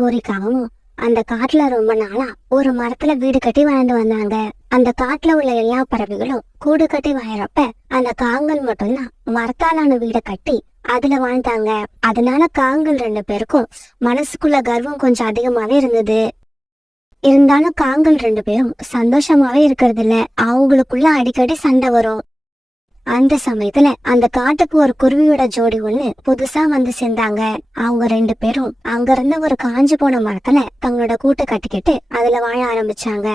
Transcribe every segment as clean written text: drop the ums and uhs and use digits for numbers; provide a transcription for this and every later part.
கோரிக்காகவும் அந்த காட்டுல ரொம்ப நாளா ஒரு மரத்துல வீடு கட்டி வாழ்ந்து வந்தாங்க. அந்த காட்டுல உள்ள எல்லா பறவைகளும் கூடு கட்டி வாழறப்ப அந்த காங்கல் மட்டும்தான் மரத்தாலான வீட கட்டி அதுல வாழ்ந்தாங்க. அதனால காங்கல் 2 பேருக்கும் மனசுக்குள்ள கர்வம் கொஞ்சம் அதிகமாவே இருந்தது. இருந்தாலும் காங்கல் 2 பேரும் சந்தோஷமாவே இருக்கிறது இல்ல. அவங்களுக்குள்ள அடிக்கடி சண்டை வரும். அந்த சமயத்துல அந்த காட்டுக்கு ஒரு குருவியோட ஜோடி ஒண்ணு புதுசா வந்து சேர்ந்தாங்க. அவங்க 2 பேரும் அங்க இருந்த ஒரு காஞ்சு போன மரத்துல தங்களோட கூட்டை கட்டிக்கிட்டு அதுல வாழ ஆரம்பிச்சாங்க.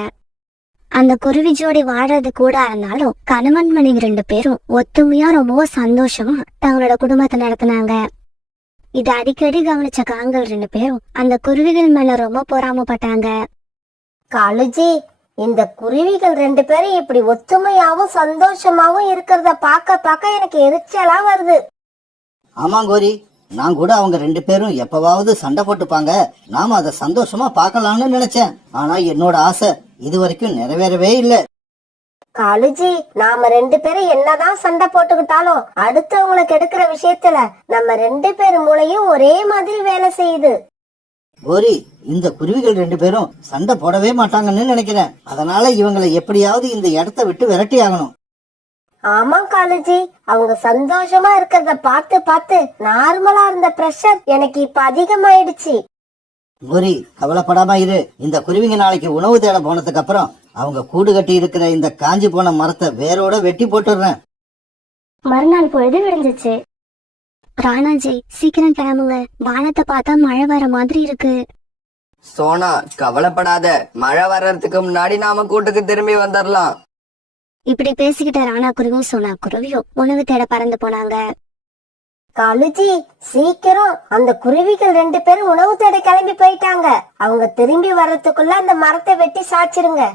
அந்த குருவி ஜோடி வாழறது கூட இருந்தாலும் கணவன் மனைவி 2 பேரும் ஒத்துமையா ரொம்ப சந்தோஷமா தங்களோட குடும்பத்தை நடத்தினாங்க. இது அடிக்கடி கவனிச்ச காங்கல் 2 பேரும் அந்த குருவிகள் மேல ரொம்ப பொறாமப்பட்டாங்க. காலுஜி, இந்த குருவிகள் 2 பேரும் இப்படி ஒத்துமையாவும் சந்தோஷமாவும் இருக்கிறத பார்க்க எனக்கு எரிச்சலா வருது. ஆமா கோரி, நான் கூட அவங்க 2 பேரும் எப்பவாவது சண்டை போட்டுப்பாங்க, நாம அதை சந்தோஷமா பார்க்கலாம்னு நினைச்சேன். ஆனா என்னோட ஆசை இது வரைக்கும் நிறைவேறவே இல்ல. காலுஜி, நாம 2 பேரும் என்னதான் சண்டை போட்டுக்கிட்டாலும் அடுத்தவங்களுக்கு எடுக்கிற விஷயத்துல நம்ம 2 பேர் மூளையும் ஒரே மாதிரி வேலை செய்யுது. கோரி, இந்த குருவிகள் 2 பேரும் சண்டை போடவே மாட்டாங்கன்னு நினைக்கிறேன். அதனால இவங்களை எப்படியாவது இந்த இடத்த விட்டு விரட்டி ஆகணும். ஆமா காலுஜி, அவங்க சந்தோஷமா இருக்கிறத பார்த்து நார்மலா இருந்த பிரஷர் எனக்கு இப்ப அதிகமாயிடுச்சு. கோரி, கவலைப்படாம இரு. இந்த குருவிங்க நாளைக்கு உணவு தேட போனதுக்கு அப்புறம் அவங்க கூடு கட்டி இருக்கிற இந்த காஞ்சி போன மரத்தை வேரோட வெட்டி போட்டுடுறேன். மறுநாள் பொழுது விடிஞ்சிச்சு. ராணாஜி, சீக்கிரம் கிளம்புங்க. வானத்தை பார்த்தா மழை வர மாதிரி இருக்கு. சோனா, கவலைப்படாத. மழை வர்றதுக்கு முன்னாடி நாம கூட்டுக்கு திரும்பி வந்துடலாம். இப்படி பேசிக்கிட்ட ராணா குருவியும் சோனா குருவியும் உணவு தேட பறந்து போனாங்க. காலுஜி, சீக்கிரம், அந்த குருவிகள் 2 பேரும் உணவு தேட கிளம்பி போயிட்டாங்க. அவங்க திரும்பி வர்றதுக்குள்ள அந்த மரத்தை வெட்டி சாச்சிருங்க.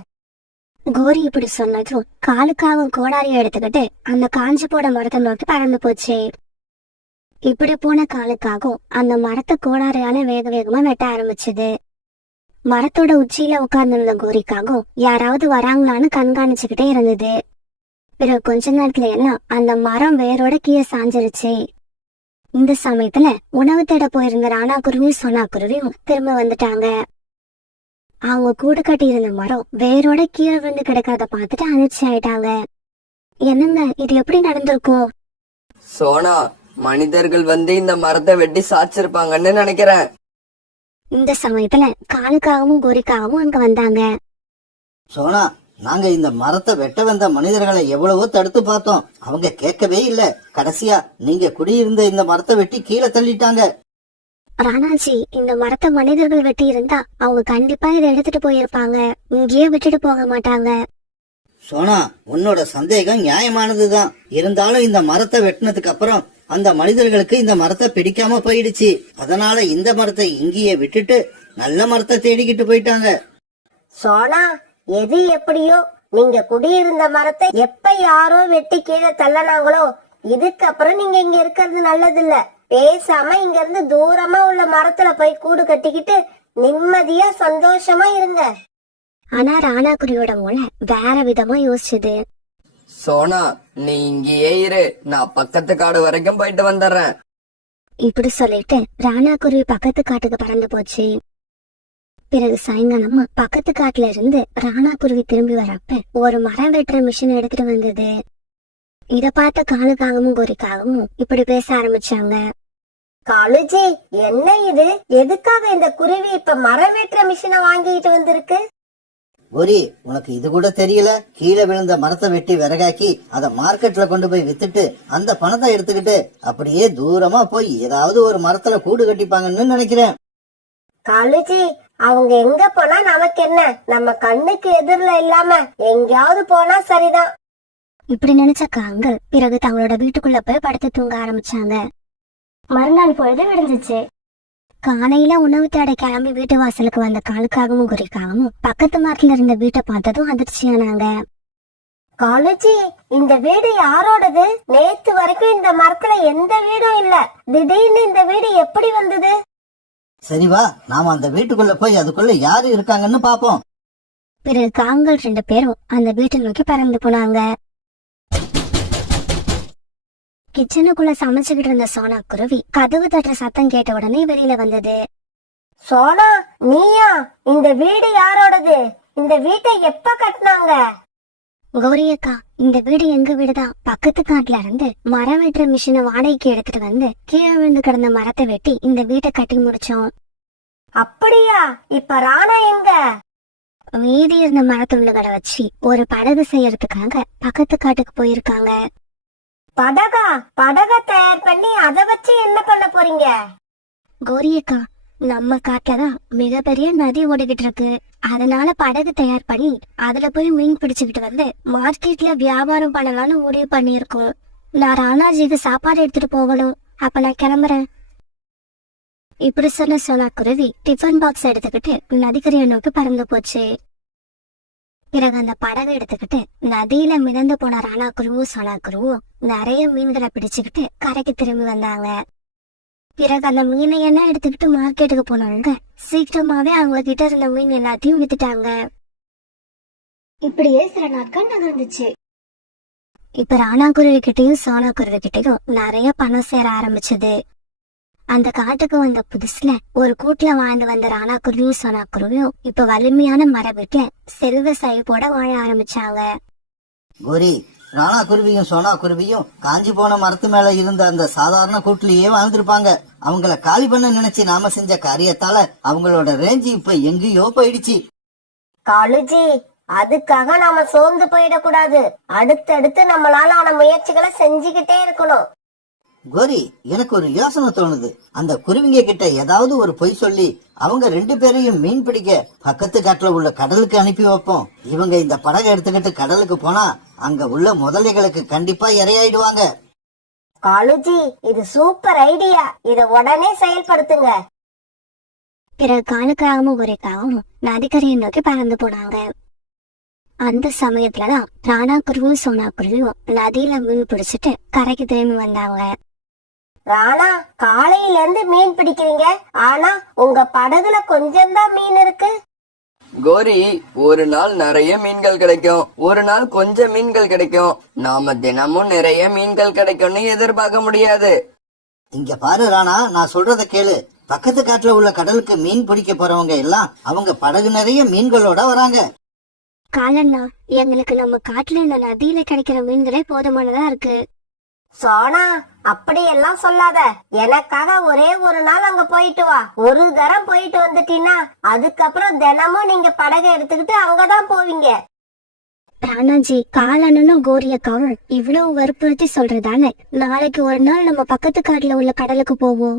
கோரி இப்படி சொன்னதும் காலுக்காகவும் கோடாரியை எடுத்துக்கிட்டு அந்த காஞ்சி போட மரத்தை நோக்கி பறந்து போச்சு. இப்படி போன காலுக்காகவும் அந்த மரத்தை கோடாரியால வேக வேகமா வெட்ட ஆரம்பிச்சது. மரத்தோட உச்சியில உட்கார்ந்திருந்த கோரிக்காகவும் யாராவது வராங்களான்னு கண்காணிச்சுக்கிட்டே இருந்தது. பிறகு கொஞ்ச நேரத்துல எல்லாம் அந்த மரம் வேரோட கீழே சாஞ்சிருச்சு. இந்த சமயத்துல உணவு தேட போயிருந்த ராணா குருவியும் சோனா குருவியும் திரும்ப வந்துட்டாங்க. அவங்க கூடு கட்டி இருந்த மரம் வேரோட கீழே விழுந்து கிடக்கிறத பார்த்துட்டு அதிர்ச்சி ஆயிட்டாங்க. என்னங்க, இது எப்படி நடந்திருக்கும்? சோனா, மனிதர்கள் வந்து இந்த மரத்தை வெட்டி சாச்சிருப்பாங்கன்னு நினைக்கிறேன். இந்த சமயத்துல காலுக்காகவும் கோரிக்காகவும் அங்க வந்தாங்க. சோனா, நாங்க இந்த மரத்தை வெட்ட வந்த மனிதர்களை எவ்வளவோ தடுத்து பார்த்தோம். அவங்க கேட்கவே இல்ல. கடைசியா நீங்க குடியிருந்த இந்த மரத்தை வெட்டி கீழே தள்ளிட்டாங்க. ராணாஜி, இந்த மரத்தை மனிதர்கள் வெட்டி இருந்தா அவங்க கண்டிப்பா இதை எடுத்துட்டு போயிருப்பாங்க. இங்கேயே விட்டுட்டு போக மாட்டாங்க. சோனா, உன்னோட சந்தேகம் நியாயமானதுதான். இருந்தாலும் இந்த மரத்தை வெட்டினதுக்கு அப்புறம் அந்த மனிதர்களுக்கு இந்த மரத்தை பிடிக்காம போயிடுச்சு. அதனால இந்த மரத்தை இங்கேயே விட்டுட்டு நல்ல மரத்தை தேடிக்கிட்டு போயிட்டாங்க. சோனா, எது எப்படியோ நீங்க குடியிருந்த மரத்தை எப்ப யாரோ வெட்டி கீழே தள்ளனாங்களோ இதுக்கப்புறம் நீங்க இங்க இருக்கிறது நல்லது இல்ல. பேசாம இங்க இருந்து தூரமா உள்ள மரத்துல போய் கூடு கட்டிக்கிட்டு நிம்மதியா சந்தோஷமா இருங்க. ஆனா ராணா குருவியோட மூளை வேற விதமா யோசிச்சுது. சோனா, நீ இங்கேயே இரு. நான் பக்கத்து காடு வரைக்கும் போயிட்டு வந்துடுறேன். இப்படி சொல்லிட்டு ராணா குருவி பக்கத்து காட்டுக்கு பறந்து போச்சு. பிறகு சாயங்காலமா பக்கத்து காட்டுல இருந்து ராணா குருவி திரும்பி வரப்ப ஒரு மரம் வெட்டுற மிஷின் எடுத்துட்டு வந்தது. இத பார்த்த காலுக்காகவும் கோரிக்காகவும் இப்படி பேச ஆரம்பிச்சாங்க. காலுஜி, என்ன இது? எதுக்காக இந்த குருவி இப்ப மரம் வெட்டுற மிஷினை வாங்கிட்டு வந்திருக்கு? கோரி, உனக்கு இது கூட தெரியல? கீழே விழுந்த மரத்தை வெட்டி விறகாக்கி அதை மார்க்கெட்ல கொண்டு போய் வித்துட்டு அந்த பணத்தை எடுத்துக்கிட்டு அப்படியே தூரமா போய் ஏதாவது ஒரு மரத்துல கூடு கட்டிப்பாங்கன்னு நினைக்கிறேன். காலுஜி, அவங்க எங்க போனா நமக்கு என்ன? நம்ம கண்ணுக்கு எதிரில இல்லாம எங்கேயாவது போனா சரிதான். இப்படி நினைச்ச காங்கள் பிறகு தங்களோட வீட்டுக்குள்ள போய் படுத்து தூங்க ஆரம்பிச்சாங்க. மறுநாள் பொழுது விடிஞ்சிச்சு. காலையில உணவு தேட கிளம்பி வீட்டு வாசலுக்கு வந்த காலுக்காகவும் குறிக்காகவும் பக்கத்து மரத்துல இருந்த வீட்டை பார்த்ததும் அதிர்ச்சியானாங்க. காலுஜி, இந்த வீடு யாரோடது? நேத்து வரைக்கும் இந்த மரத்துல எந்த வீடும் இல்ல. திடீர்னு இந்த வீடு எப்படி வந்தது? சரி வா, நாம அந்த வீட்டுக்குள்ள போய் அதுக்குள்ள யாரு இருக்காங்கன்னு பாப்போம். பிறகு காங்கள் 2 பேரும் அந்த வீட்டை நோக்கி பறந்து போனாங்க. கிச்சனுக்குள்ள சமைச்சுக்கிட்டு இருந்த சோனா குருவி கதவு தட்டுற சத்தம் கேட்ட உடனே வெளியில வந்தது. சோனா, நீயா? இந்த வீடு யாரோடது? இந்த வீட்டை எப்ப கட்டினாங்க? கௌரி அக்கா, இந்த வீடு எங்க வீடுதான். பக்கத்து காட்டுல இருந்து மரம் வெட்டுற மிஷினை வாடகைக்கு எடுத்துட்டு வந்து கீழே விழுந்து கிடந்த மரத்தை வெட்டி இந்த வீட்டை கட்டி முடிச்சோம். அப்படியா? இப்ப ராணா எங்க? மீதி இருந்த மரத்துள்ள கடை வச்சு ஒரு படகு செய்யறதுக்காக பக்கத்து காட்டுக்கு போயிருக்காங்க. படகா? படக தயார் பண்ணி அத வச்சு என்ன பண்ண போறீங்க? கௌரி அக்கா, நம்ம காட்டுலதான் மிகப்பெரிய நதி ஓடிக்கிட்டு இருக்கு. அதனால படகு தயார் பண்ணி அதுல போய் மீன் பிடிச்சுக்கிட்டு வந்து மார்க்கெட்ல வியாபாரம் பண்ணலாம்னு முடிவு பண்ணிருக்கோம். நான் ராணாஜிக்கு சாப்பாடு எடுத்துட்டு போகணும். அப்ப நான் கிளம்புறேன். இப்படி சொன்ன சோனா குருவி டிஃபன் பாக்ஸ் எடுத்துக்கிட்டு நதிக்கரையை நோக்கி பறந்து போச்சு. பிறகு அந்த படகு எடுத்துக்கிட்டு நதியில மிதந்து போன ராணா குருவும் சோனா குருவும் நிறைய மீன்களை பிடிச்சுக்கிட்டு கரைக்கு திரும்பி வந்தாங்க. பிறகு அந்த மீனை எல்லாம் எடுத்துக்கிட்டு மார்க்கெட்டுக்கு போனாங்க. சீக்கிரமாவே அவங்க கிட்ட இருந்த மீன் எல்லாத்தையும் வித்துட்டாங்க. இப்படியே சில நாட்கள் நகர்ந்துச்சு. இப்ப ராணா குருவி கிட்டையும் சோனா குருவி கிட்டையும் நிறைய பணம் சேர ஆரம்பிச்சது. அந்த காட்டுக்கு வந்த புதுசுல ஒரு கூட்டுல வாழ்ந்து வந்த ராணா குருவியும் சோனா குருவியும் இப்ப வலிமையான மர வீட்டுல செல்வ செழிப்போட வாழ ஆரம்பிச்சாங்க. கோரி, ராணா குருவியும் சோனா குருவியும் காஞ்சி போன மரத்து மேல இருந்த அந்த சாதாரண கூட்டிலேயே வாழ்ந்திருப்பாங்க. அவங்கள காலி பண்ண நினைச்சு நாம செஞ்ச காரியத்தால அவங்களோட ரேஞ்சு இப்ப எங்கேயோ போயிடுச்சு. காலுஜி, அதுக்காக நாம சோர்ந்து போயிடக்கூடாது. அடுத்தடுத்து நம்மளால ஆன முயற்சிகளை செஞ்சுக்கிட்டே இருக்கணும். கோரி, எனக்கு ஒரு யோசனை தோணுது. அந்த குருவிங்க கிட்ட ஏதாவது ஒரு பொய் சொல்லி அவங்க 2 பேரையும் மீன் பிடிக்க பக்கத்து காட்டுல உள்ள கடலுக்கு அனுப்பி வைப்போம். இவங்க இந்த படகை எடுத்துக்கிட்டு கடலுக்கு போனா அங்க உள்ள முதலைகளுக்கு கண்டிப்பா இரையாயிடுவாங்க. காலுஜி, இது சூப்பர் ஐடியா. இத உடனே செயல்படுத்துங்க. பிறகு காலுக்காகவும் ஒரேக்காகவும் நதிக்கரையை நோக்கி பறந்து போனாங்க. அந்த சமயத்துலதான் ராணா குருவும் சோனா குருவியும் நதியில மீன் பிடிச்சிட்டு கரைக்கு திரும்பி வந்தாங்க. ராணா, காலையில இருந்து மீன் பிடிக்கிறீங்க, ஆனா உங்க படகுல கொஞ்சம் தான் மீன் இருக்கு. கோரி, ஒரு நாள் நிறைய மீன்கள் கிடைக்கும், ஒரு நாள் கொஞ்சம் மீன்கள் கிடைக்கும். நாம தினமும் நிறைய மீன்கள் கிடைக்கும்னு எதிர்பார்க்க முடியாது. இங்க பாரு ராணா, நான் சொல்றத கேளு. பக்கத்து காட்டுல உள்ள கடலுக்கு மீன் பிடிக்க போறவங்க எல்லாம் அவங்க படகு நிறைய மீன்களோட வராங்க. காலண்ணா, எங்களுக்கு நம்ம காட்டுல இந்த நதியில கிடைக்கிற மீன்களே போதுமானதா இருக்கு. சோனா, அப்படியெல்லாம் சொல்லாத. எனக்காக ஒரே ஒரு நாள் அங்க போயிட்டு வா. ஒரு தரம் போயிட்டு வந்துட்டீன்னா அதுக்கப்புறம் தினமும் நீங்க படகை எடுத்துக்கிட்டு அங்கதான் போவீங்க. ராணாஜி, காலண்ணனும் கோரியக்காவும் இவ்வளவு வற்புறுத்தி சொல்றதானே நாளைக்கு ஒரு நாள் நம்ம பக்கத்து காட்டுல உள்ள கடலுக்கு போவோம்.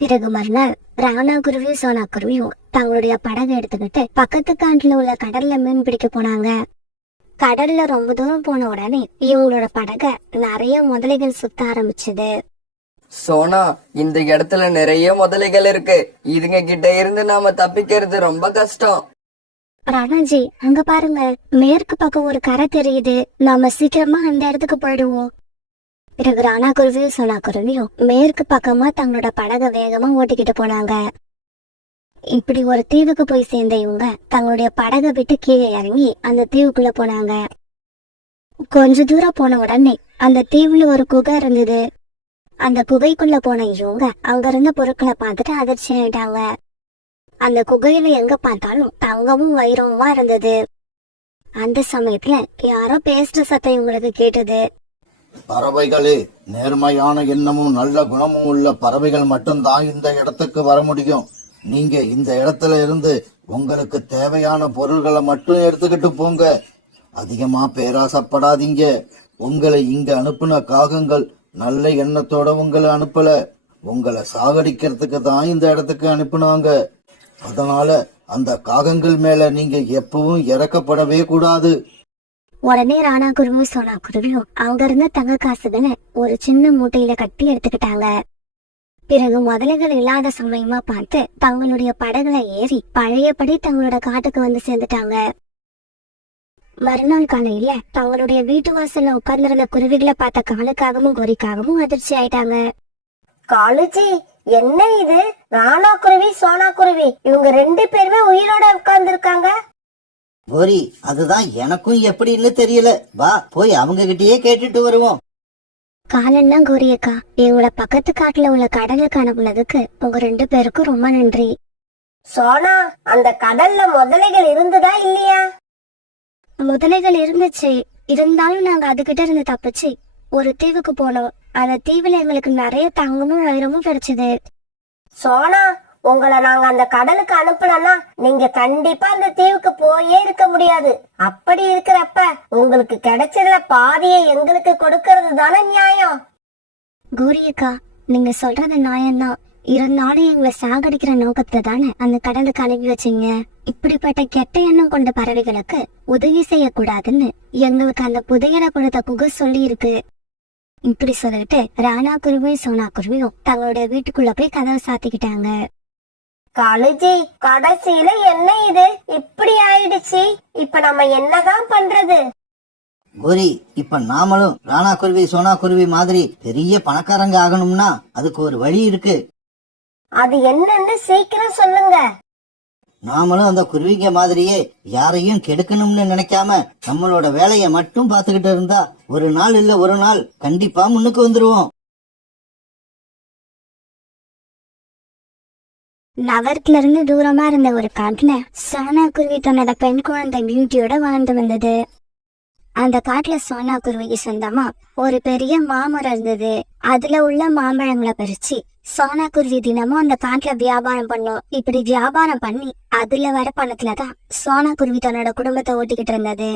பிறகு மறுநாள் ராணா குருவியும் சோனா குருவியும் தங்களுடைய படகை எடுத்துக்கிட்டு பக்கத்து காட்டுல உள்ள கடல்ல மீன் பிடிக்க போனாங்க. கடல்ல ரொம்ப தூரம் போன உடனே இவங்களோட படகை நிறைய முதலைகள் சுத்த ஆரம்பிச்சது. சோனா, இந்த இடத்துல நிறைய முதலைகள் இருக்கு. இதுங்க கிட்ட இருந்து நாம தப்பிக்கிறது ரொம்ப கஷ்டம். ராணாஜி, அங்க பாருங்க, மேற்கு பக்கம் ஒரு கரை தெரியுது. நாம சீக்கிரமா அந்த இடத்துக்கு போயிடுவோம். பிறகு ராணா குருவியும் சோனா குருவியும் மேற்கு பக்கமா தங்களோட படகை வேகமா ஓட்டிக்கிட்டு போனாங்க. இப்படி ஒரு தீவுக்கு போய் சேர்ந்த இவங்க தங்களுடைய படகை விட்டு கீழே இறங்கி அந்த தீவுக்குள்ள போனாங்க. கொஞ்ச தூரம் போன உடனே அந்த தீவுல ஒரு குகை இருந்தது. அந்த குகைக்குள்ள போன இவங்க அங்க இருந்த பொருட்களை பார்த்துட்டு அதிர்ச்சி ஆயிட்டாங்க. அந்த குகையில எங்க பார்த்தாலும் தங்கமும் வைரமுமா இருந்தது. அந்த சமயத்துல யாரோ பேசுற சத்தம் இவங்களுக்கு கேட்டது. பறவைகளே, நேர்மையான எண்ணமும் நல்ல குணமும் உள்ள பறவைகள் மட்டும்தான் இந்த இடத்துக்கு வர முடியும். நீங்க இந்த இடத்துல இருந்து உங்களுக்கு தேவையான பொருள்களை மட்டும் எடுத்துக்கிட்டு போங்க. அதிகமா பேராசப்படாதீங்க. உங்களை இங்க அனுப்புன காகங்கள் நல்ல எண்ணத்தோட உங்களை அனுப்பல. உங்களை சாகடிக்கிறதுக்கு தான் இந்த இடத்துக்கு அனுப்புனாங்க. அதனால அந்த காகங்கள் மேல நீங்க எப்பவும் இறக்கப்படவே கூடாது. உடனே ராணா குருவியும் சோனா குருவியும் அவங்க இருந்த தங்க காசுகளை ஒரு சின்ன மூட்டையில கட்டி எடுத்துக்கிட்டாங்க. பிறகு முதலைகள் இல்லாத சமயமா பார்த்து தங்களுடைய படகுல ஏறி பழையபடி தங்களோட காட்டுக்கு வந்து சேர்ந்துட்டாங்க. மறுநாள் காலையில தங்களுடைய வீட்டு வாசல்ல உட்கார்ந்திருந்த குருவிகளை பார்த்த காலுக்காகவும் கோரிக்காகவும் அதிர்ச்சி ஆயிட்டாங்க. காலுஜி, என்ன இது? ராணா குருவி, சோனா குருவி இவங்க 2 பேருமே உயிரோட உட்கார்ந்து இருக்காங்க. கோரி, அதுதான் எனக்கும் எப்படின்னு தெரியல. வா, போய் அவங்க கிட்டயே கேட்டுட்டு வருவோம். காலன்னா கோரியக்கா, எங்களோட பக்கத்து காட்டுல உள்ள கடலுக்கு அனுப்புனதுக்கு உங்க 2 பேருக்கும் ரொம்ப நன்றி. சோனா, அந்த கடல்ல முதலைகள் இருந்ததா இல்லையா? முதலைகள் இருந்துச்சு, இருந்தாலும் நாங்க அதுகிட்ட இருந்து தப்பிச்சு ஒரு தீவுக்கு போனோம். அந்த தீவுல எங்களுக்கு நிறைய தங்கமும் வைரமும் கிடைச்சது. சோனா, உங்களை நாங்க அந்த கடலுக்கு அனுப்பலன்னா நீங்க கண்டிப்பா அந்த தீவுக்கு போயே இருக்க முடியாது. அப்படி இருக்கிறப்ப உங்களுக்கு கிடைச்சதுல பாதியை எங்களுக்கு கொடுக்கறது தானே நியாயம். கௌரியக்கா, நீங்க சொல்றது நியாயம்தான். இருந்தாலும் எங்களை சாகடிக்கிற நோக்கத்துல தானே அந்த கடலுக்கு அனுப்பி வச்சீங்க. இப்படிப்பட்ட கெட்ட எண்ணம் கொண்ட பறவைகளுக்கு உதவி செய்யக்கூடாதுன்னு எங்களுக்கு அந்த புதையலை கொடுத்த குகை சொல்லி இருக்கு. இப்படி சொல்லிட்டு ராணா குருவியும் சோனா குருவியும் தங்களுடைய வீட்டுக்குள்ள போய் கதவை சாத்திக்கிட்டாங்க. காலேஜி, கடைசியில என்ன இது இப்படி ஆயிடுச்சு? இப்ப நம்ம என்னதான் பண்றது? கோரி, இப்ப நாமளும் ராணா குருவி சோனா குருவி மாதிரி பெரிய பணக்காரங்க ஆகணும்னா அதுக்கு ஒரு வழி இருக்கு. அது என்னன்னு சீக்கிரம் சொல்லுங்க. நாமளும் அந்த குருவிங்க மாதிரியே யாரையும் கெடுக்கணும்னு நினைக்காம நம்மளோட வேலைய மட்டும் பாத்துக்கிட்டு இருந்தா ஒரு நாள் இல்ல ஒரு நாள் கண்டிப்பா முன்னுக்கு வந்துருவோம். நகரத்துல இருந்து தூரமா இருந்த ஒரு காட்டுல சோனா குருவி தன்னோட பெண் குழந்தை பியூட்டியோட வாழ்ந்து வந்தது. அந்த காட்டுல சோனா குருவிக்கு சொந்தமா ஒரு பெரிய மாமரம் இருந்தது. அதுல உள்ள மாம்பழங்களை பறிச்சு சோனா குருவி தினமும் அந்த காட்டுல வியாபாரம் பண்ணும். இப்படி வியாபாரம் பண்ணி அதுல வர பணத்துலதான் சோனா குருவி தன்னோட குடும்பத்தை ஓட்டிக்கிட்டு இருந்தது.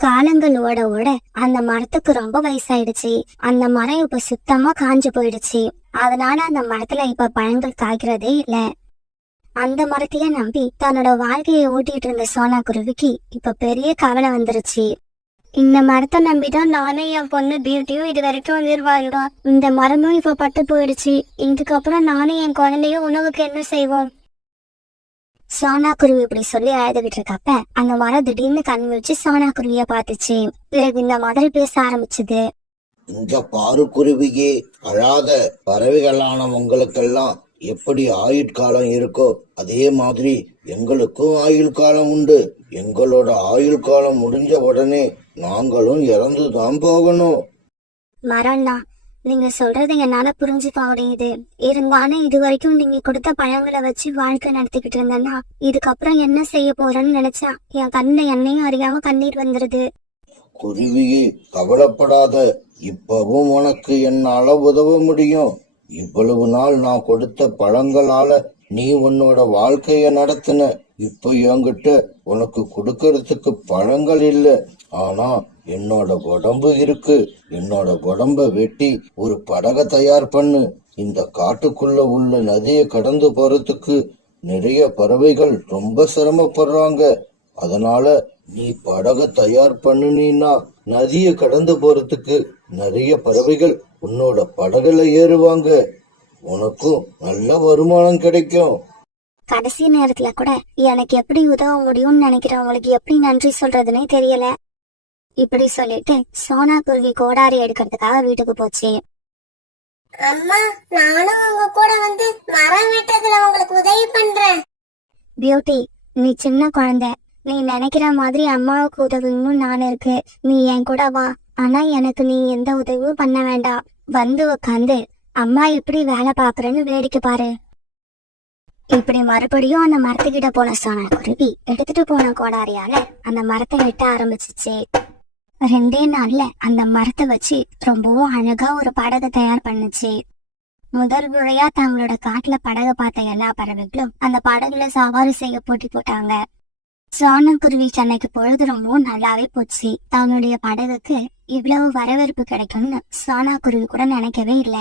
காலங்கள் ஓட ஓட அந்த மரத்துக்கு ரொம்ப வயசாயிடுச்சு. அந்த மரம் இப்ப சுத்தமா காஞ்சு போயிடுச்சு. அதனால அந்த மரத்துல இப்ப பழங்கள் காய்க்கிறதே இல்ல. அந்த மரத்தையே நம்பி தன்னோட வாழ்க்கையை ஓட்டிட்டு இருந்த சோனா குருவிக்கு இப்ப பெரிய கவலை வந்துருச்சு. இந்த மரத்தை நம்பிதான் நானே என் பொண்ணு பியூட்டியும் இது வரைக்கும் வந்துருவாங்க. இந்த மரமும் இப்ப பட்டு போயிடுச்சு. இதுக்கப்புறம் நானும் என் குழந்தையும் உணவுக்கு என்ன செய்வோம்? சோனா குருவி இப்படி சொல்லி அழுதுகிட்டு இருக்கப்ப அந்த மரம் திடீர்னு கண் வச்சு சோனா குருவிய பாத்துச்சு. பிறகு இந்த மாதிரி பேச ஆரம்பிச்சது. இந்த பாரு குருவியே, அழாத. பறவைகளான உங்களுக்கெல்லாம் எப்படி ஆயுட்காலம் இருக்கோ அதே மாதிரி எங்களுக்கும் ஆயுள் காலம் உண்டு. எங்களோட ஆயுள் காலம் முடிஞ்ச உடனே நாங்களும் இறந்துதான் போகணும். மரம்னா, நீங்க சொல்றது என்னால புரிஞ்சுக்க முடியுது. இருந்தாலும் இது வரைக்கும் நீங்க கொடுத்த பழங்களை வச்சு வாழ்க்கை நடத்திக்கிட்டு இருந்தேன்னா இதுக்கப்புறம் என்ன செய்ய போறேன்னு நினைச்சா என் கண்ணுல என்னையும் அறியாம கண்ணீர் வந்துருது. குருவியே, கவலைப்படாத. இப்பவும் உனக்கு என்னால உதவ முடியும். இவ்வளவு நாள் நான் கொடுத்த பழங்களால நீ உன்னோட வாழ்க்கைய நடத்தின. இப்ப என்கிட்ட உனக்கு கொடுக்கறதுக்கு பழங்கள் இல்ல, ஆனா என்னோட உடம்பு இருக்கு. என்னோட உடம்ப வெட்டி ஒரு படகை தயார் பண்ணு. இந்த காட்டுக்குள்ள உள்ள நதியை கடந்து போறதுக்கு நிறைய பறவைகள் ரொம்ப சிரமப்படுறாங்க. அதனால நீ படகை தயார் பண்ணுனீன்னா நதியை கடந்து போறதுக்கு நிறைய பறவைகள் உன்னோட படகுல ஏறுவாங்க. உனக்கும் நல்ல வருமானம் கிடைக்கும். கடைசி நேரத்துல கூட எனக்கு எப்படி உதவ முடியும்னு நினைக்கிறவங்களுக்கு எப்படி நன்றி சொல்றதுன்னே தெரியல. இப்படி சொல்லிட்டு சோனா குருவி கோடாரி எடுக்கிறதுக்காக வீட்டுக்கு போச்சு. அம்மா, நானும் உங்க கூட வந்து மரம் வெட்டதுல உங்களுக்கு உதவி பண்றேன். பியூட்டி, நீ சின்ன குழந்தை. நீ நினைக்கிற மாதிரி அம்மாவுக்கு உதவியும் நான் இருக்கு. நீ என் கூட வா. ஆனா எனக்கு நீ எந்த உதவியும் பண்ண வேண்டாம். வந்து உட்காந்து அம்மா எப்படி வேலை பாக்குறேன்னு வேடிக்கை பாரு. இப்படி மறுபடியும் அந்த மரத்துக்கிட்ட போன சோனா குருவி எடுத்துட்டு போன கோடாரியால அந்த மரத்தை வெட்ட ஆரம்பிச்சிச்சு. 2 நாள்ல அந்த மரத்தை வச்சு ரொம்பவும் அழகா ஒரு படகை தயார் பண்ணுச்சு. முதல் முறையா தங்களோட காட்டுல படகை பார்த்த எல்லா பறவைகளும் அந்த படகுல சவாரி செய்ய போட்டி போட்டாங்க. சோனா குருவி சென்னைக்கு பொழுது ரொம்பவும் நல்லாவே போச்சு. தன்னுடைய படகுக்கு இவ்வளவு வரவேற்பு கிடைக்கும்னு சோனா குருவி கூட நினைக்கவே இல்ல.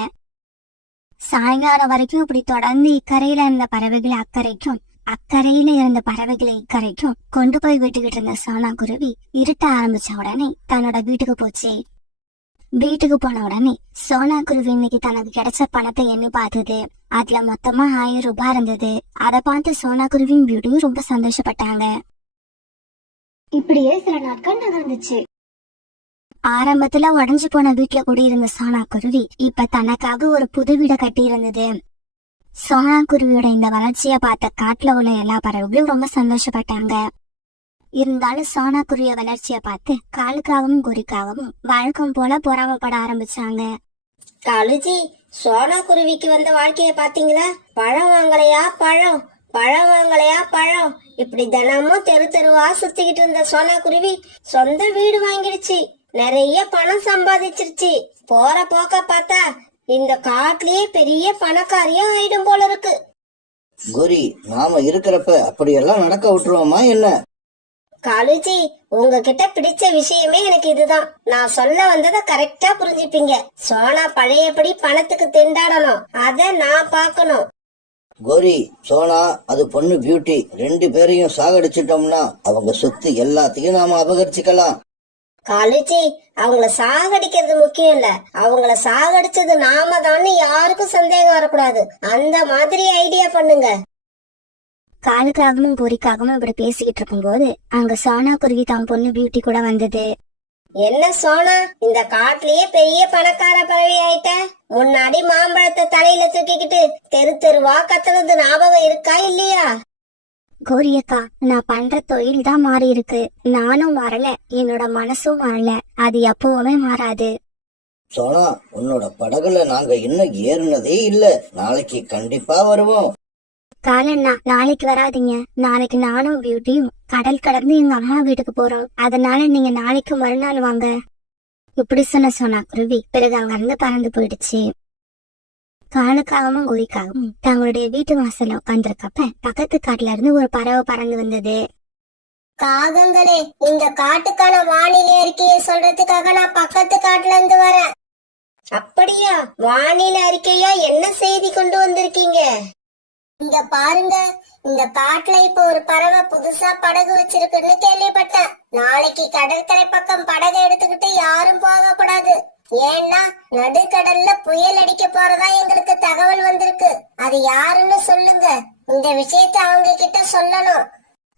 சாயங்காலம் வரைக்கும் இப்படி தொடர்ந்து இக்கரையில இருந்த பறவைகளை அக்கறைக்கும் அக்கறையில இருந்த பறவைகளை இக்கரைக்கும் கொண்டு போய் விட்டுக்கிட்டு இருந்த சோனா குருவி இருட்ட ஆரம்பிச்ச உடனே தன்னோட வீட்டுக்கு போச்சு. வீட்டுக்கு போன உடனே சோனா குருவி இன்னைக்கு தனக்கு கிடைச்ச பணத்தை எண்ணி பார்த்தது. அதுல மொத்தமா 1000 ரூபாய் இருந்தது. அதை பார்த்து சோனா குருவியும் பியூட்டியும் ரொம்ப சந்தோஷப்பட்டாங்க. இப்படியே சில நாட்கள் நகர்ந்துச்சு. ஆரம்பத்துல உடஞ்சு போன வீட்டுல குடியிருந்த சோனா குருவி இப்ப தனக்காக ஒரு புது வீட கட்டி இருந்தது. சோனா குருவியோட இந்த வளர்ச்சிய பார்த்த காட்டுல உள்ள எல்லா பறவைகளும் ரொம்ப சந்தோஷப்பட்டாங்க. இருந்தாலும் சோனா குருவிய வளர்ச்சிய பார்த்து காலுக்காகவும் குறிக்காகவும் வழக்கம் போல பொறாமப்பட ஆரம்பிச்சாங்க. காலுஜி, சோனா குருவிக்கு வந்த வாழ்க்கைய பாத்தீங்களா? பழம் வாங்கலையா பழம். பழம் வாங்கலையா பழம். இப்படி தினமும் தெரு தெருவா சுத்திக்கிட்டு இருந்த சோனா குருவி சொந்த வீடு வாங்கிடுச்சு, நிறைய பணம் சம்பாதிச்சிருச்சு. போற போக்க பார்த்தா இந்த காட்டுலயே பெரிய பணக்காரியா ஆயிடும் போல இருக்கு. கோரி, நாம இருக்கிறப்ப அப்படியெல்லாம் நடக்க விட்டுருவோமா என்ன? காலுஜி, உங்ககிட்ட பிடிச்ச விஷயமே எனக்கு இதுதான். நான் சொல்ல வந்ததை கரெக்டா புரிஞ்சுப்பீங்க. சோனா பழையபடி பணத்துக்கு திண்டாடணும், அத நான் பாக்கணும். கோரி, சோனா அது பொண்ணு பியூட்டி ரெண்டு பேரையும் சாகடிச்சிட்டோம்னா அவங்க சொத்து எல்லாத்தையும் நாம அபகரிச்சுக்கலாம். காலுஜி, அவங்கள சாகடிக்கிறது முக்கியம் இல்ல, அவங்கள சாகடிச்சது நாம தான் யாருக்கும் சந்தேகம் வரக்கூடாது. அந்த மாதிரி ஐடியா பண்ணுங்க. காலுக்காகவும் கோரிக்காகவும் இப்படி பேசிக்கிட்டு இருக்கும்போது அங்க சோனா குருவி தான் பொண்ணு பியூட்டி கூட வந்தது. என்ன சோனா, இந்த காட்டுலயே பெரிய பணக்கார பறவை ஆயிட்ட. முன்னாடி மாம்பழத்தை தலையில தூக்கிக்கிட்டு தெரு தெருவா கத்துறது ஞாபகம் இருக்கா இல்லையா? கோரியக்கா, நான் பண்ற தொழில் தான் மாறி இருக்கு. நானும் மாறல, என்னோட மனசும் மாறல. அது எப்பவுமே மாறாது. சோனா, உன்னோட படகுல நாங்க இன்னும் ஏறுனதே இல்ல. நாளைக்கு கண்டிப்பா வருவோம். காலண்ணா, நாளைக்கு வராதீங்க. நாளைக்கு நானும் பியூட்டியும் கடல் கடந்து எங்க அம்மா வீட்டுக்கு போறோம். அதனால நீங்க நாளைக்கு மறுநாள் வாங்க. இப்படி சொன்ன சோனா குருவி பிறகு அங்க இருந்து பறந்து போயிடுச்சு. காலுக்காகவும் கோரிக்காகவும் தங்களுடைய வீட்டு வாசல்ல உட்காந்துருக்கப்ப பக்கத்து காட்டுல இருந்து ஒரு பறவை பறந்து வந்தது. காகங்களே, இந்த காட்டுக்கான வானிலை அறிக்கையை சொல்றதுக்காக நான் பக்கத்து காட்டுல இருந்து வரேன். அப்படியா? வானிலை அறிக்கையா? என்ன செய்தி கொண்டு வந்திருக்கீங்க? இங்க பாருங்க, இந்த காட்டுல இப்ப ஒரு பறவை புதுசா படகு வச்சிருக்குன்னு கேள்விப்பட்டேன். நாளைக்கு கடற்கரை பக்கம் படகு எடுத்துக்கிட்டு யாரும் போக கூடாது. ஏன்னா நடுக்கடல்ல புயல் அடிக்க போறதா எங்களுக்கு தகவல் வந்திருக்கு. அது யாருன்னு சொல்லுங்க, இந்த விஷயத்த அவங்க கிட்ட சொல்லணும்.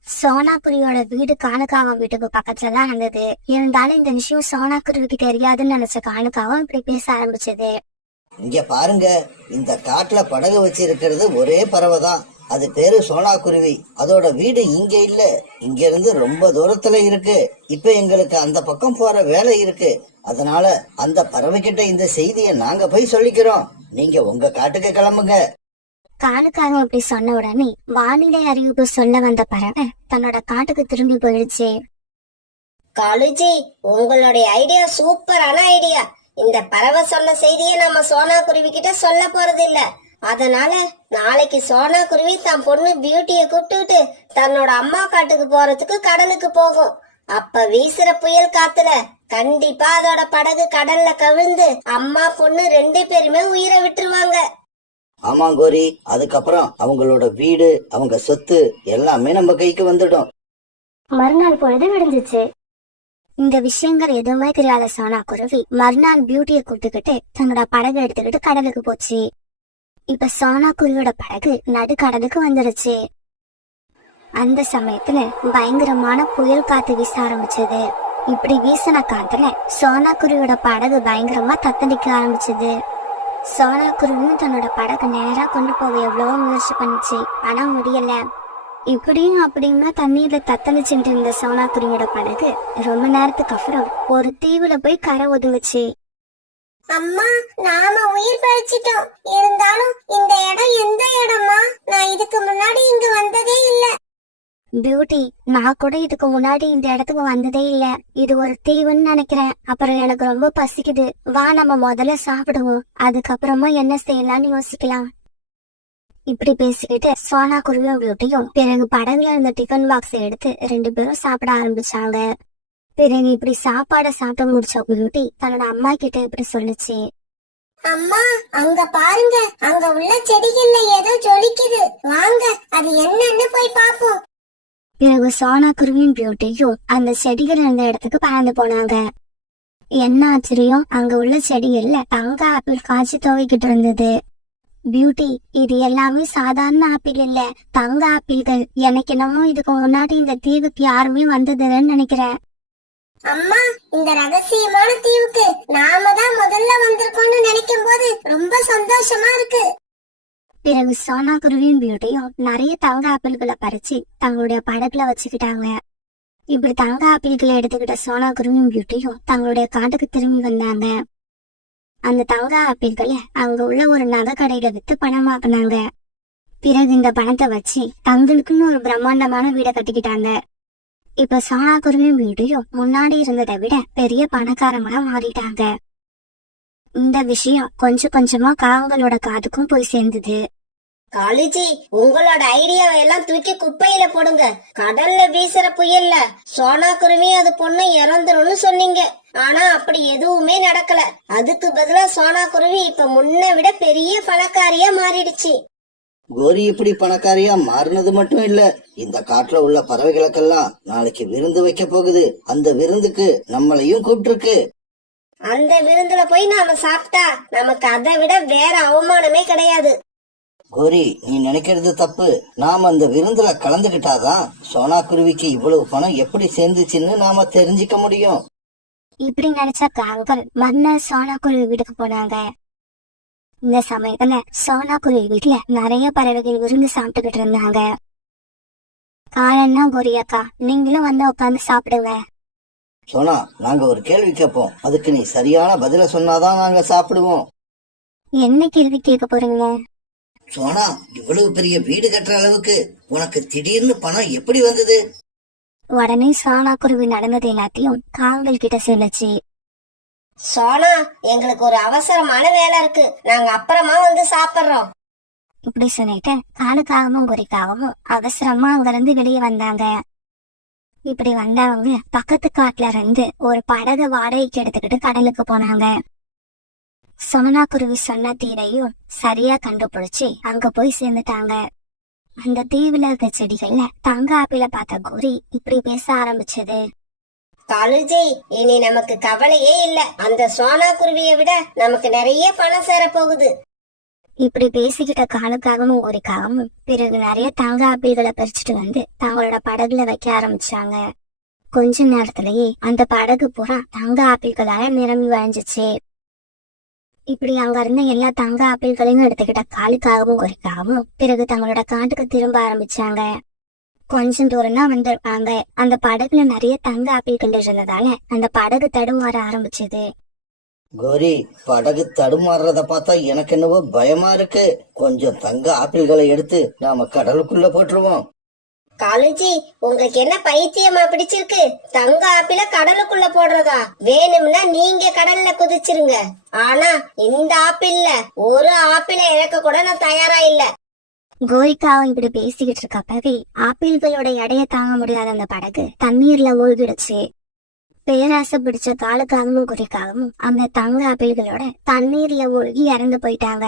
சோனா குருவியோட வீடு காலுக்காவும் வீட்டுக்கு பக்கத்துலதான் இருந்தது. இருந்தாலும் இந்த விஷயம் சோனா குருவிக்கு தெரியாதுன்னு நினைச்ச காலுக்காவும் இப்படி பேச ஆரம்பிச்சது. இங்க பாருங்க, இந்த காட்டுல படகு வச்சிருக்கிறது ஒரே பறவை தான். அது பேரு சோனா குருவி. அதோட வீடு இங்க இல்ல, இங்க இருந்து ரொம்ப தூரத்துல இருக்கு. இப்ப எங்களுக்கு அந்த பக்கம் போற வேலை இருக்கு. அதனால அந்த பறவை கிட்ட இந்த செய்தியை நாங்க போய் சொல்லிக்கிறோம். நீங்க உங்க காட்டுக்கு கிளம்புங்க. காலுக்காக அப்படி சொன்ன உடனே வானிலை அறிவிப்பு சொல்ல வந்த பறவை தன்னோட காட்டுக்கு திரும்பி போயிடுச்சு. காலுஜி, உங்களுடைய ஐடியா சூப்பரான ஐடியா. இந்த பறவை சொன்ன செய்தியை நம்ம சோனா குருவி கிட்ட சொல்ல போறது இல்ல. அதனால நாளைக்கு சோனா குருவி தன் பொண்ணு பியூட்டிய கூப்பிட்டுட்டு தன்னோட அம்மா காட்டுக்கு போறதுக்கு கடலுக்கு போகும். அப்ப வீசுற புயல் காத்துல கண்டிப்பா அதோட படகு கடல்ல கவிழ்ந்து அம்மா பொண்ணு ரெண்டு பேருமே உயிரை விட்டுருவாங்க. ஆமா கோரி, அதுக்கப்புறம் அவங்களோட வீடு, அவங்க சொத்து எல்லாமே நம்ம கைக்கு வந்துடும். மறுநாள் பொழுது விடிஞ்சிச்சு. இந்த விஷயங்கள் எதுவுமே தெரியாத சோனா குருவி மறுநாள் பியூட்டிய கூப்பிட்டுக்கிட்டு தன்னோட படகு எடுத்துக்கிட்டு கடலுக்கு போச்சு. இப்ப சோனா குருவியோட படகு நடுக்கடலுக்கு வந்துருச்சு. அந்த சமயத்துல பயங்கரமான புயல் காத்து வீச ஆரம்பிச்சது. இப்படி வீசின காத்துல சோனா குருவியோட படகு பயங்கரமா தத்தளிக்க ஆரம்பிச்சது. சோனா குருவியும் தன்னோட படகு நேரா கொண்டு போக எவ்வளவோ முயற்சி பண்ணுச்சு, ஆனா முடியல. இப்படியும் அப்படியுமா தண்ணீர்ல தத்தளிச்சுட்டு இருந்த சோனா குருவியோட படகு ரொம்ப நேரத்துக்கு அப்புறம் ஒரு தீவுல போய் கரை ஒதுங்குச்சு. அம்மா, நாம உயிர் பழிச்சிட்டோம். இருந்தாலும் இந்த இடம் எந்த இடமா? நான் இதுக்கு முன்னாடி இங்க வந்ததே இல்ல. பியூட்டி, நான் கூட இதுக்கு முன்னாடி இந்த இடத்துக்கு வந்ததே இல்ல. இது ஒரு தீவுன்னு நினைக்கிறேன். அப்புறம் எனக்கு ரொம்ப பசிக்குது. வா, நம்ம முதல்ல சாப்பிடுவோம், அதுக்கப்புறமா என்ன செய்யலாம்னு யோசிக்கலாம். இப்படி பேசிக்கிட்டு சோனா குருவியும் பியூட்டியும் பிறகு படகுல இருந்த டிஃபன் பாக்ஸ் எடுத்து ரெண்டு பேரும் சாப்பிட ஆரம்பிச்சாங்க. பிறகு இப்படி சாப்பாட சாப்பிட்டு முடிச்ச பியூட்டி தன்னோட அம்மா கிட்ட இப்படி சொல்லுச்சு. அம்மா, அங்க பாருங்க, அங்க உள்ள செடிகள்ல ஏதோ ஜொலிக்குது. வாங்க, அது என்னன்னு போய் பாப்போம். பிறகு சோனா குருவியும் பியூட்டியும் அந்த செடிகள் இருந்த இடத்துக்கு பறந்து போனாங்க. என்ன ஆச்சரியம், அங்க உள்ள செடிகள்ல தங்க ஆப்பிள் காய்ச்சி துவைக்கிட்டு இருந்தது. பியூட்டி, இது எல்லாமே சாதாரண ஆப்பிள் இல்ல, தங்க ஆப்பிள்கள். எனக்கு என்னமோ இதுக்கு முன்னாடி இந்த தீவுக்கு யாருமே வந்ததுன்னு நினைக்கிறேன். அம்மா, இந்த ரகசியமான தீவுக்கு நாம தான் முதல்ல வந்திருக்கோம்னு நினைக்கும் போது ரொம்ப சந்தோஷமா இருக்கு. பிறகு சோனா குருவியும் பியூட்டியும் நிறைய தங்க ஆப்பிள்களை பறிச்சு தங்களுடைய படகுல வச்சுக்கிட்டாங்க. இப்படி தங்க ஆப்பிள்களை எடுத்துக்கிட்ட சோனா குருவியும் பியூட்டியும் தங்களுடைய காட்டுக்கு திரும்பி வந்தாங்க. அந்த தங்க ஆப்பிள்களை அங்க உள்ள ஒரு நகை கடையில வித்து பணமாக்குனாங்க. பிறகு இந்த பணத்தை வச்சு தங்களுக்குன்னு ஒரு பிரம்மாண்டமான வீடை கட்டிக்கிட்டாங்க. இப்ப சோனா குருவியும் வீட்டையும் முன்னாடி இருந்ததை விட பெரிய பணக்காரங்களா மாறிட்டாங்க. இந்த விஷயம் கொஞ்சம் கொஞ்சமா காவங்களோட காதுக்கும் போய் சேர்ந்தது. காளிஜி, உங்களோட ஐடியாவை எல்லாம் தூக்கி குப்பையில போடுங்க. கடல்ல வீசுற புயல்ல சோனா குருவி அது பொண்ணு இறந்துரும்னு சொன்னீங்க. ஆனா அப்படி எதுவுமே நடக்கல. அதுக்கு பதிலா சோனா குருவி இப்ப முன்ன விட பெரிய பணக்காரியா மாறிடுச்சு. கோரி இப்படி பணக்காரியா மாறினது மட்டும் இல்ல, இந்த காட்டுல உள்ள பறவைகளுக்கெல்லாம் நாளைக்கு விருந்து வைக்க போகுது. அந்த விருந்துக்கு நம்மளையும் கூப்பிட்டுருக்கு. அந்த விருந்துல போய் நாம சாப்பிட்டா நமக்கு அதை விட வேற அவமானமே கிடையாது. கோரி, நீ நினைக்கிறது தப்பு. நாம அந்த விருந்துல கலந்துகிட்டாதான் சோனா குருவிக்கு இவ்வளவு பணம் எப்படி சேர்ந்துச்சுன்னு நாம தெரிஞ்சுக்க முடியும். இப்படி நினைச்ச காவல் மன்னர் சோனா குருவி வீட்டுக்கு போனாங்க. இந்த சமயத்துல சோனா குருவி வீட்டுல நிறைய பறவைகள் விருந்து சாப்பிட்டுக்கிட்டு இருந்தாங்க. காலன்னா கோரி அக்கா, நீங்களும் வந்து உட்காந்து சாப்பிடுங்க. சோனா, நாங்க ஒரு கேள்வி கேட்போம், அதுக்கு நீ சரியான பதில சொன்னாதான் நாங்க சாப்பிடுவோம். என்ன கேள்வி கேட்க போறீங்க? சோனா, இவ்வளவு பெரிய வீடு கட்டுற அளவுக்கு உனக்கு திடீர்னு பணம் எப்படி வந்தது? உடனே சோனா குருவி நடந்தது எல்லாத்தையும் காவல் கிட்ட சொல்லுச்சு. சோனா, எங்களுக்கு ஒரு அவசரமான வேலை இருக்கு, நாங்க அப்புறமா வந்து சாப்பிடுறோம். இப்படி சொல்லிட்டு காலுக்காகவும் குறிக்காகவும் அவசரமா அங்க இருந்து வெளியே வந்தாங்க. இப்படி வந்தவங்க பக்கத்து காட்டுல இருந்து ஒரு படகு வாடகைக்கு எடுத்துக்கிட்டு கடலுக்கு போனாங்க. சோனா குருவி சொன்ன தீரையும் சரியா கண்டுபிடிச்சு அங்க போய் சேர்ந்துட்டாங்க. அந்த தீவுல இருக்க செடிகள்ல தங்க ஆப்பிள பார்த்த கோரி இப்படி பேச ஆரம்பிச்சது. காளிஜி, இனி நமக்கு கவலையே இல்ல. அந்த சோனா குருவியை விட நமக்கு நிறைய பணம் சேர போகுது. இப்படி பேசிக்கிட்ட காலுக்காகவும் கோரிக்காகவும் பிறகு நிறைய தங்க ஆப்பிள்களை பறிச்சுட்டு வந்து தங்களோட படகுல வைக்க ஆரம்பிச்சாங்க. கொஞ்ச நேரத்திலேயே அந்த படகு பூரா தங்க ஆப்பிள்களால நிரம்பி வழிஞ்சிச்சு. இப்படி அங்க இருந்த எல்லா தங்க ஆப்பிள்களையும் எடுத்துக்கிட்ட காலுக்காகவும் கோரிக்காகவும் பிறகு தங்களோட காட்டுக்கு திரும்ப ஆரம்பிச்சாங்க. கொஞ்சம் தூரம் தான் வந்திருப்பாங்க. அந்த படகுல நிறைய தங்க ஆப்பிள்கள் இருந்ததால அந்த படகு தடுமாற ஆரம்பிச்சது. கோரி, படகு தடுமாறுறத பார்த்தா எனக்கு என்னவோ பயமா இருக்கு. கொஞ்சம் தங்க ஆப்பிள்களை எடுத்து நாம கடலுக்குள்ள போட்டுருவோம். காளிஜி, உங்களுக்கு என்ன பைத்தியமா பிடிச்சிருக்கு? தங்க ஆப்பிள கடலுக்குள்ள போடுறதா? வேணும்னா நீங்க கடல்ல குதிச்சிருங்க. ஆனா இந்த ஆப்பிள்ல ஒரு ஆப்பிள இழக்க கூட நான் தயாரா இல்ல. கோரிக்காவும் இப்படி பேசிக்கிட்டு இருக்கப்பவே ஆப்பிள்களோட எடையை தாங்க முடியாத அந்த படகு தண்ணீர்ல மூழ்கிடுச்சு. பேராசை பிடிச்ச காலுக்காகவும் குறிக்காகவும் அந்த தங்க ஆப்பிள்களோட தண்ணீர்ல மூழ்கி இறந்து போயிட்டாங்க.